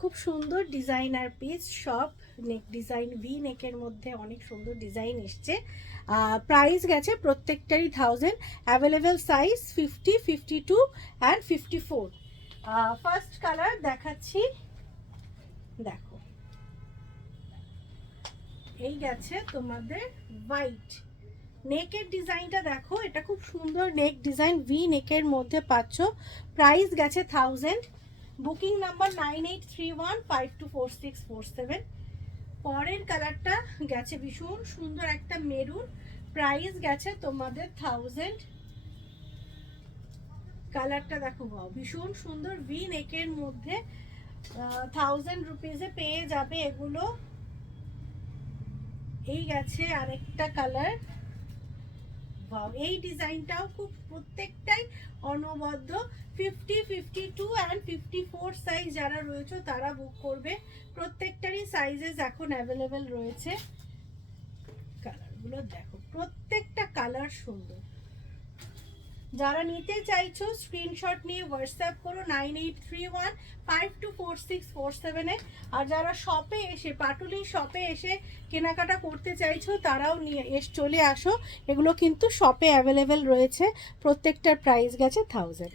খুব সুন্দর designer piece, সব নেক ডিজাইন, ভি নেকের মধ্যে অনেক সুন্দর ডিজাইন এসছে। প্রাইস গেছে প্রত্যেকটারই 1000। Available size 50, 52 and 54। First colour দেখাচ্ছি, দেখো এই গেছে তোমাদের হোয়াইট। নেকের ডিজাইনটা দেখো, এটা খুব সুন্দর নেক ডিজাইন, ভি নেকের মধ্যে পাচ্ছ। প্রাইস গেছে 1000। Booking number 9831524647। পরের কালারটা গেছে ভীষণ সুন্দর একটা মেরুন, প্রাইস গেছে তোমাদের 1000। কালারটা দেখো, ভীষণ সুন্দর ভি নেকের মধ্যে 1000 রুপিসে পেয়ে যাবে এগুলো। এই গেছে আরেকটা কালার, এই ডিজাইনটাও খুব, প্রত্যেকটাই অনবদ্য। 50, 52 অ্যান্ড 54 সাইজ যারা রয়েছে তারা বুক করবে, প্রত্যেকটারই সাইজেস এখন অ্যাভেলেবেল রয়েছে। কালারগুলো দেখো, প্রত্যেকটা কালার সুন্দর। যারা নিতে চাইছো স্ক্রিনশট নিয়ে হোয়াটসঅ্যাপ করো 9831524647-এ। আর যারা শপে এসে, পাটুলি শপে এসে কেনাকাটা করতে চাইছো তারাও নিয়ে চলে আসো, এগুলো কিন্তু শপে অ্যাভেলেবেল রয়েছে। প্রত্যেকটার প্রাইস গেছে 1000।